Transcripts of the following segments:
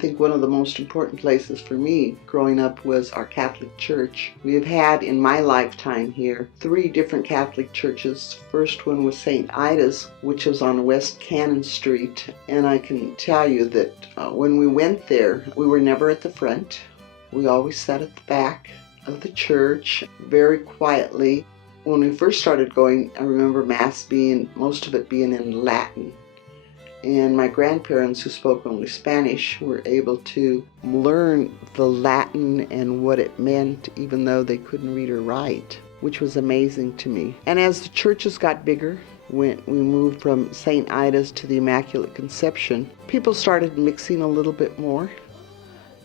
think one of the most important places for me growing up was our Catholic Church. We have had in my lifetime here 3 different Catholic churches. First one was St. Ida's, which was on West Cannon Street, and I can tell you that when we went there, we were never at the front. We always sat at the back of the church, very quietly. When we first started going, I remember Mass most of it being in Latin. And my grandparents, who spoke only Spanish, were able to learn the Latin and what it meant, even though they couldn't read or write, which was amazing to me. And as the churches got bigger, when we moved from St. Ida's to the Immaculate Conception, people started mixing a little bit more.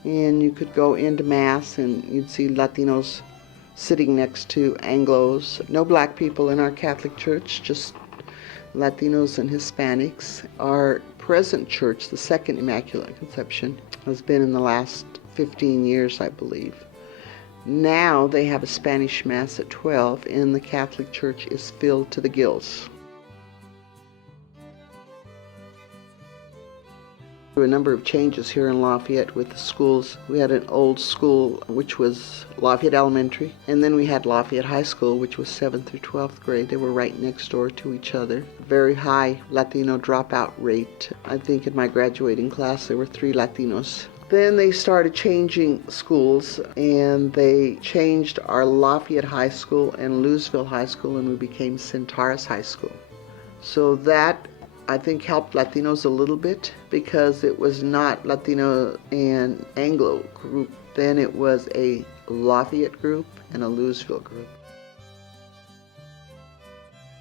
And you could go into Mass and you'd see Latinos sitting next to Anglos. No black people in our Catholic Church, just Latinos and Hispanics. Our present church, the Second Immaculate Conception, has been in the last 15 years, I believe. Now they have a Spanish Mass at 12, and the Catholic Church is filled to the gills. There were a number of changes here in Lafayette with the schools. We had an old school, which was Lafayette Elementary, and then we had Lafayette High School, which was 7th through 12th grade. They were right next door to each other. Very high Latino dropout rate. I think in my graduating class there were 3 Latinos. Then they started changing schools, and they changed our Lafayette High School and Louisville High School, and we became Centaurus High School. So that, I think, helped Latinos a little bit, because it was not Latino and Anglo group. Then it was a Lafayette group and a Louisville group.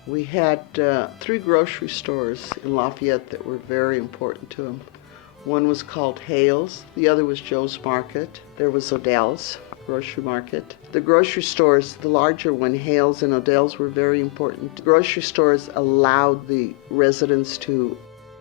We had 3 grocery stores in Lafayette that were very important to them. One was called Hale's, the other was Joe's Market. There was Odell's grocery market. The grocery stores, the larger one, Hale's and Odell's, were very important. Grocery stores allowed the residents to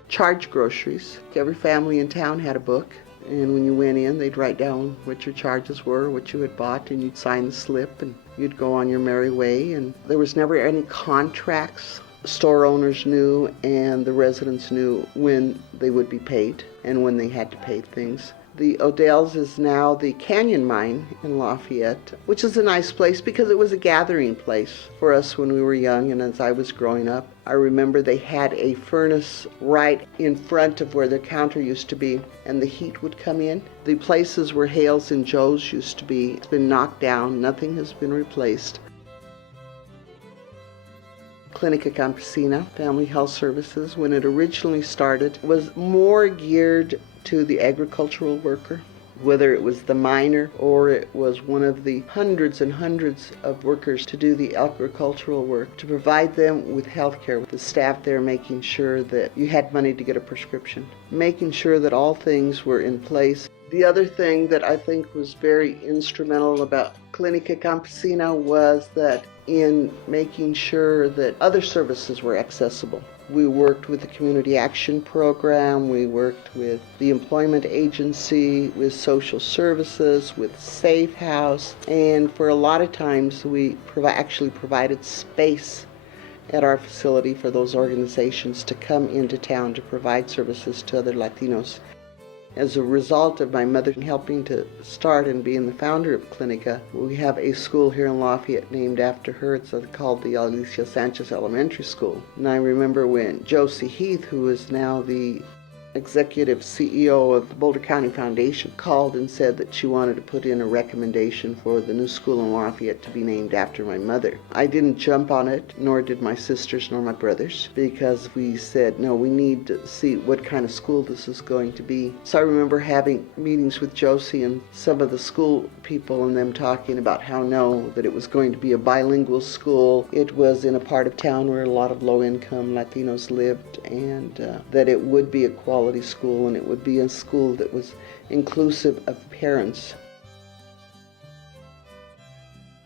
charge groceries. Every family in town had a book, and when you went in, they'd write down what your charges were, what you had bought, and you'd sign the slip, and you'd go on your merry way. And there was never any contracts. Store owners knew, and the residents knew when they would be paid and when they had to pay things. The Odell's is now the Canyon Mine in Lafayette, which is a nice place because it was a gathering place for us when we were young and as I was growing up. I remember they had a furnace right in front of where the counter used to be, and the heat would come in. The places where Hale's and Joe's used to be, it's been knocked down. Nothing has been replaced. Clinica Campesina, Family Health Services, when it originally started, was more geared to the agricultural worker, whether it was the miner or it was one of the hundreds and hundreds of workers to do the agricultural work, to provide them with health care, with the staff there making sure that you had money to get a prescription, making sure that all things were in place. The other thing that I think was very instrumental about Clinica Campesina was that in making sure that other services were accessible. We worked with the Community Action Program, we worked with the Employment Agency, with Social Services, with Safe House, and for a lot of times we actually provided space at our facility for those organizations to come into town to provide services to other Latinos. As a result of my mother helping to start and being the founder of Clinica, we have a school here in Lafayette named after her. It's called the Alicia Sanchez Elementary School. And I remember when Josie Heath, who is now the executive CEO of the Boulder County Foundation, called and said that she wanted to put in a recommendation for the new school in Lafayette to be named after my mother. I didn't jump on it, nor did my sisters nor my brothers, because we said, no, we need to see what kind of school this is going to be. So I remember having meetings with Josie and some of the school people and them talking about how that it was going to be a bilingual school. It was in a part of town where a lot of low-income Latinos lived, and that it would be a quality school, and it would be a school that was inclusive of parents.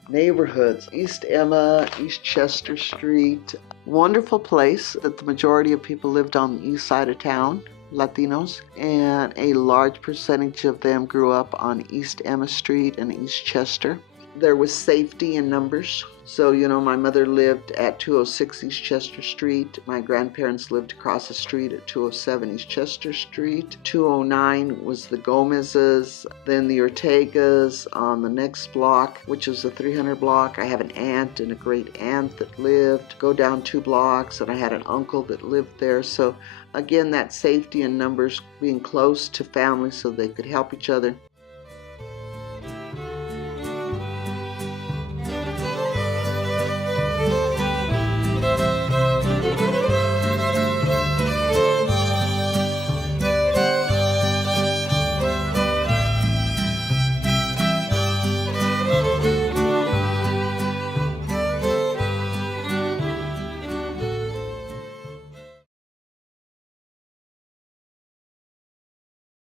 Neighborhoods, East Emma, East Chester Street, wonderful place that the majority of people lived on the east side of town, Latinos, and a large percentage of them grew up on East Emma Street and East Chester. there was safety in numbers. So, my mother lived at 206 East Chester Street. My grandparents lived across the street at 207 East Chester Street. 209 was the Gomez's, then the Ortegas on the next block, which was the 300 block. I have an aunt and a great aunt that lived. Go down 2 blocks, and I had an uncle that lived there. So again, that safety in numbers, being close to family so they could help each other.